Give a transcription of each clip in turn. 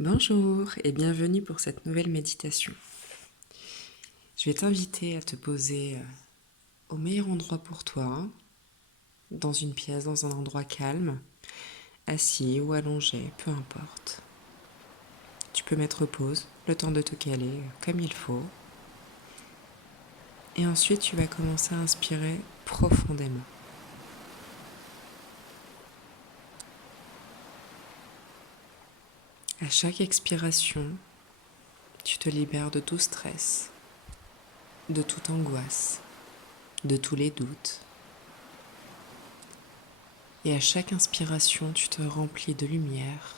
Bonjour et bienvenue pour cette nouvelle méditation. Je vais t'inviter à te poser au meilleur endroit pour toi, dans une pièce, dans un endroit calme, assis ou allongé, peu importe. Tu peux mettre pause, le temps de te caler comme il faut. Et ensuite, tu vas commencer à inspirer profondément. À chaque expiration, tu te libères de tout stress, de toute angoisse, de tous les doutes. Et à chaque inspiration, tu te remplis de lumière,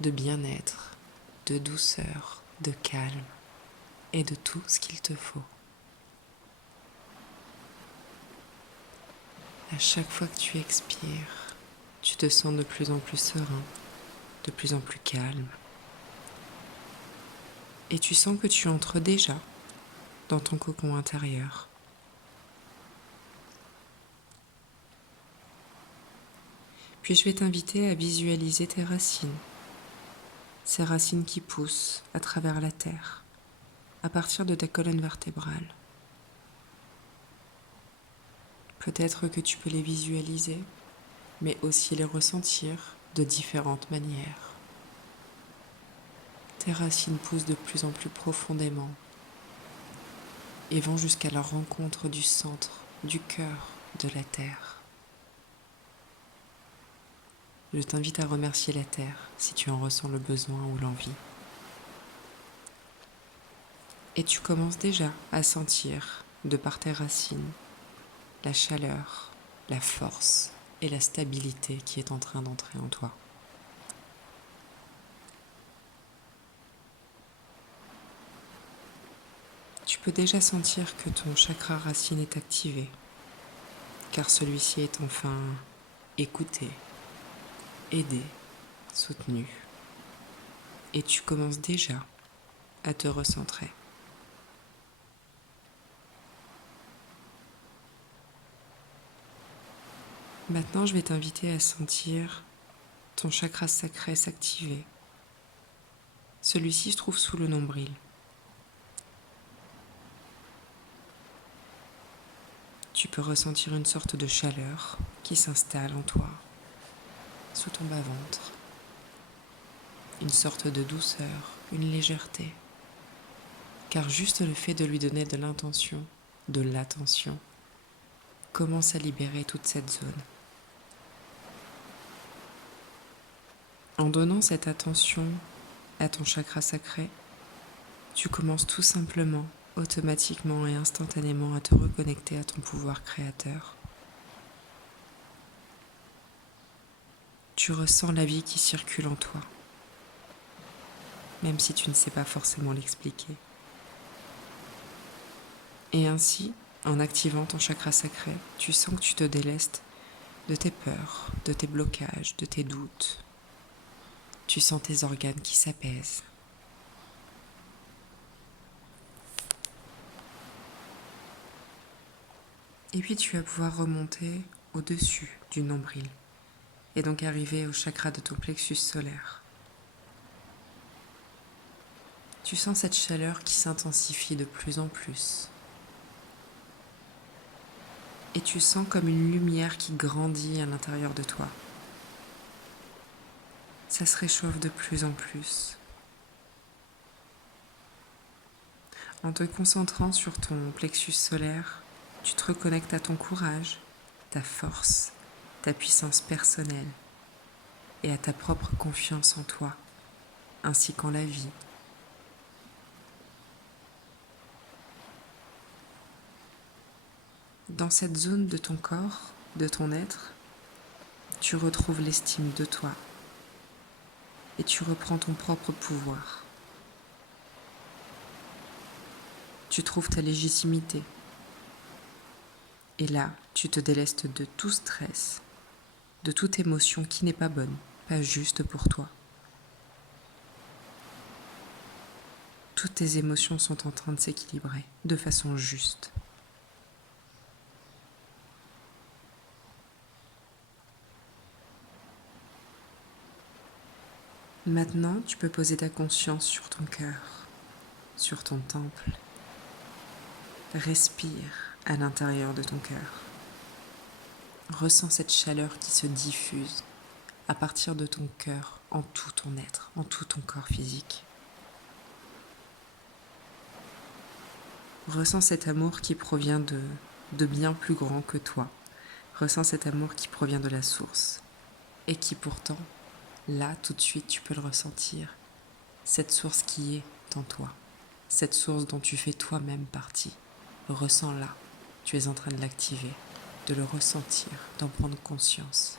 de bien-être, de douceur, de calme et de tout ce qu'il te faut. À chaque fois que tu expires, tu te sens de plus en plus serein, de plus en plus calme. Et tu sens que tu entres déjà dans ton cocon intérieur. Puis je vais t'inviter à visualiser tes racines, ces racines qui poussent à travers la terre, à partir de ta colonne vertébrale. Peut-être que tu peux les visualiser, mais aussi les ressentir de différentes manières. Tes racines poussent de plus en plus profondément et vont jusqu'à la rencontre du centre, du cœur de la Terre. Je t'invite à remercier la Terre si tu en ressens le besoin ou l'envie. Et tu commences déjà à sentir, de par tes racines, la chaleur, la force et la stabilité qui est en train d'entrer en toi. Tu peux déjà sentir que ton chakra racine est activé, car celui-ci est enfin écouté, aidé, soutenu. Et tu commences déjà à te recentrer. Maintenant, je vais t'inviter à sentir ton chakra sacré s'activer. Celui-ci se trouve sous le nombril. Tu peux ressentir une sorte de chaleur qui s'installe en toi, sous ton bas-ventre. Une sorte de douceur, une légèreté. Car juste le fait de lui donner de l'intention, de l'attention, commence à libérer toute cette zone. En donnant cette attention à ton chakra sacré, tu commences tout simplement, automatiquement et instantanément à te reconnecter à ton pouvoir créateur. Tu ressens la vie qui circule en toi, même si tu ne sais pas forcément l'expliquer. Et ainsi, en activant ton chakra sacré, tu sens que tu te délestes de tes peurs, de tes blocages, de tes doutes. Tu sens tes organes qui s'apaisent. Et puis tu vas pouvoir remonter au-dessus du nombril et donc arriver au chakra de ton plexus solaire. Tu sens cette chaleur qui s'intensifie de plus en plus. Et tu sens comme une lumière qui grandit à l'intérieur de toi. Ça se réchauffe de plus en plus. En te concentrant sur ton plexus solaire, tu te reconnectes à ton courage, ta force, ta puissance personnelle et à ta propre confiance en toi, ainsi qu'en la vie. Dans cette zone de ton corps, de ton être, tu retrouves l'estime de toi et tu reprends ton propre pouvoir. Tu trouves ta légitimité. Et là, tu te délestes de tout stress, de toute émotion qui n'est pas bonne, pas juste pour toi. Toutes tes émotions sont en train de s'équilibrer de façon juste. Maintenant, tu peux poser ta conscience sur ton cœur, sur ton temple. Respire à l'intérieur de ton cœur. Ressens cette chaleur qui se diffuse à partir de ton cœur en tout ton être, en tout ton corps physique. Ressens cet amour qui provient de bien plus grand que toi. Ressens cet amour qui provient de la source et qui pourtant, là, tout de suite, tu peux le ressentir. Cette source qui est en toi, cette source dont tu fais toi-même partie. Ressens-la, tu es en train de l'activer, de le ressentir, d'en prendre conscience.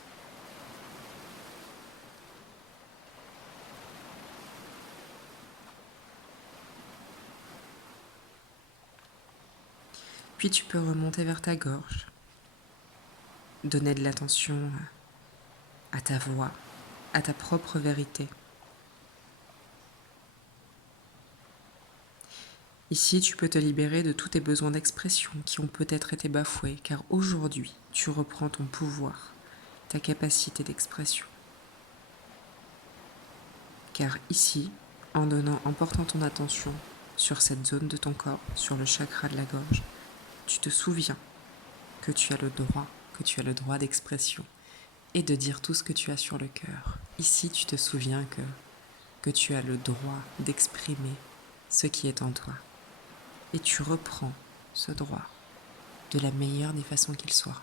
Puis tu peux remonter vers ta gorge, donner de l'attention à ta voix, à ta propre vérité. Ici, tu peux te libérer de tous tes besoins d'expression qui ont peut-être été bafoués, car aujourd'hui, tu reprends ton pouvoir, ta capacité d'expression. Car ici, en portant ton attention sur cette zone de ton corps, sur le chakra de la gorge, tu te souviens que tu as le droit d'expression et de dire tout ce que tu as sur le cœur. Ici, tu te souviens que tu as le droit d'exprimer ce qui est en toi. Et tu reprends ce droit de la meilleure des façons qu'il soit.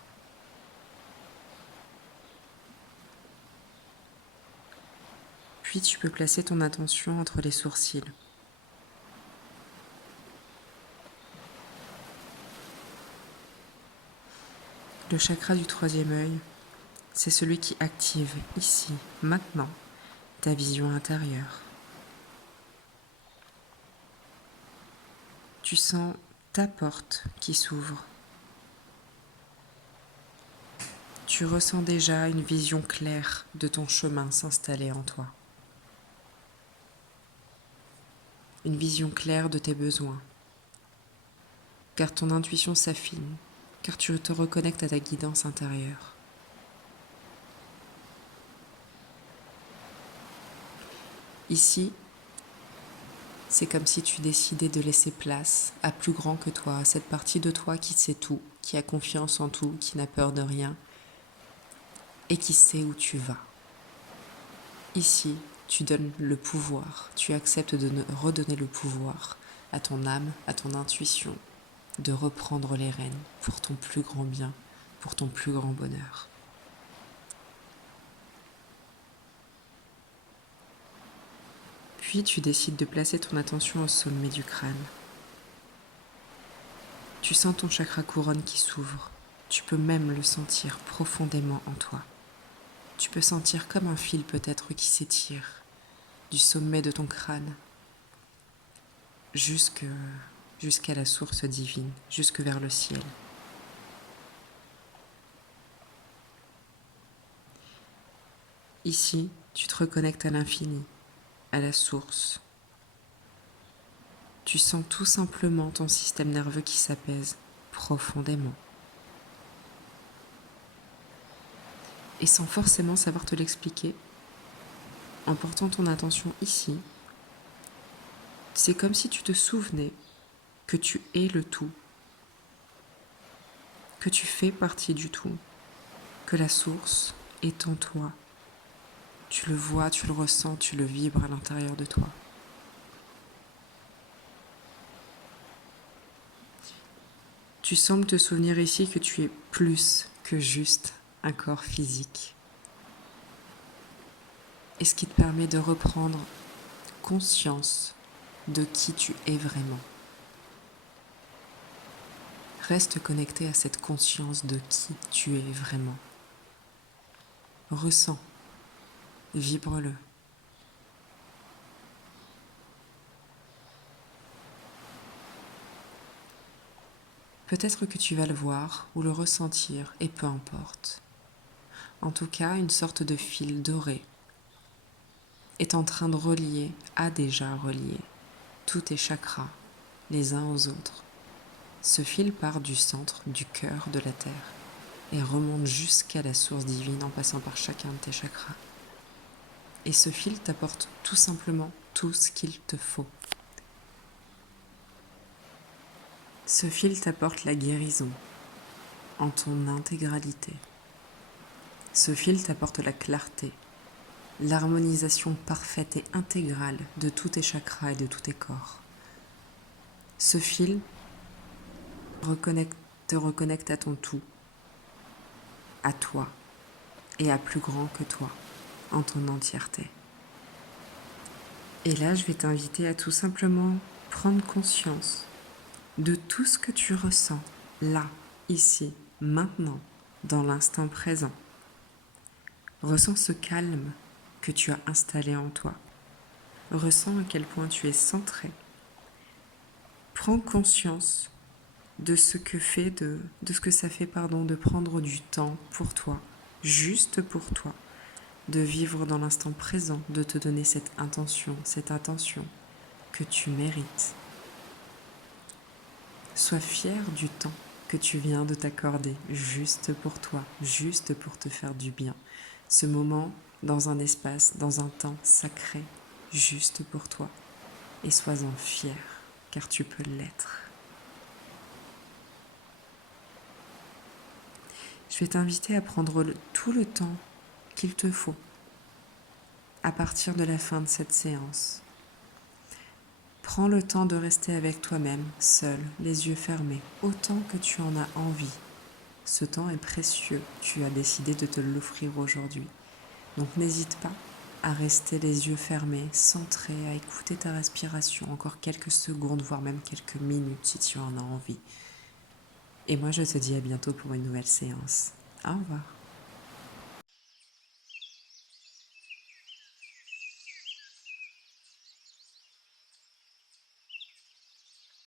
Puis tu peux placer ton attention entre les sourcils. Le chakra du troisième œil, c'est celui qui active ici, maintenant, ta vision intérieure. Tu sens ta porte qui s'ouvre. Tu ressens déjà une vision claire de ton chemin s'installer en toi. Une vision claire de tes besoins. Car ton intuition s'affine, car tu te reconnectes à ta guidance intérieure. Ici, c'est comme si tu décidais de laisser place à plus grand que toi, à cette partie de toi qui sait tout, qui a confiance en tout, qui n'a peur de rien et qui sait où tu vas. Ici, tu donnes le pouvoir, tu acceptes de redonner le pouvoir à ton âme, à ton intuition, de reprendre les rênes pour ton plus grand bien, pour ton plus grand bonheur. Puis tu décides de placer ton attention au sommet du crâne. Tu sens ton chakra couronne qui s'ouvre. Tu peux même le sentir profondément en toi. Tu peux sentir comme un fil peut-être qui s'étire du sommet de ton crâne jusqu'à la source divine, jusque vers le ciel. Ici, tu te reconnectes à l'infini, à la source. Tu sens tout simplement ton système nerveux qui s'apaise profondément. Et sans forcément savoir te l'expliquer, en portant ton attention ici, c'est comme si tu te souvenais que tu es le tout, que tu fais partie du tout, que la source est en toi. Tu le vois, tu le ressens, tu le vibres à l'intérieur de toi. Tu sembles te souvenir ici que tu es plus que juste un corps physique. Et ce qui te permet de reprendre conscience de qui tu es vraiment. Reste connecté à cette conscience de qui tu es vraiment. Ressens, vibre-le. Peut-être que tu vas le voir ou le ressentir, et peu importe. En tout cas, une sorte de fil doré est en train de relier, a déjà relié, tous tes chakras, les uns aux autres. Ce fil part du centre, du cœur de la Terre, et remonte jusqu'à la source divine en passant par chacun de tes chakras. Et ce fil t'apporte tout simplement tout ce qu'il te faut. Ce fil t'apporte la guérison en ton intégralité. Ce fil t'apporte la clarté, l'harmonisation parfaite et intégrale de tous tes chakras et de tous tes corps. Ce fil te reconnecte à ton tout, à toi et à plus grand que toi, en ton entièreté. Et là, je vais t'inviter à tout simplement prendre conscience de tout ce que tu ressens, là, ici, maintenant, dans l'instant présent. Ressens ce calme que tu as installé en toi. Ressens à quel point tu es centré. Prends conscience de ce que ça fait de prendre du temps pour toi, juste pour toi, de vivre dans l'instant présent, de te donner cette intention, cette attention que tu mérites. Sois fier du temps que tu viens de t'accorder juste pour toi, juste pour te faire du bien. Ce moment dans un espace, dans un temps sacré, juste pour toi. Et sois-en fier, car tu peux l'être. Je vais t'inviter à prendre tout le temps qu'il te faut à partir de la fin de cette séance. Prends le temps de rester avec toi-même, seul, les yeux fermés, autant que tu en as envie. Ce temps est précieux, tu as décidé de te l'offrir aujourd'hui. Donc n'hésite pas à rester les yeux fermés, centré, à écouter ta respiration encore quelques secondes, voire même quelques minutes si tu en as envie. Et moi je te dis à bientôt pour une nouvelle séance. Au revoir.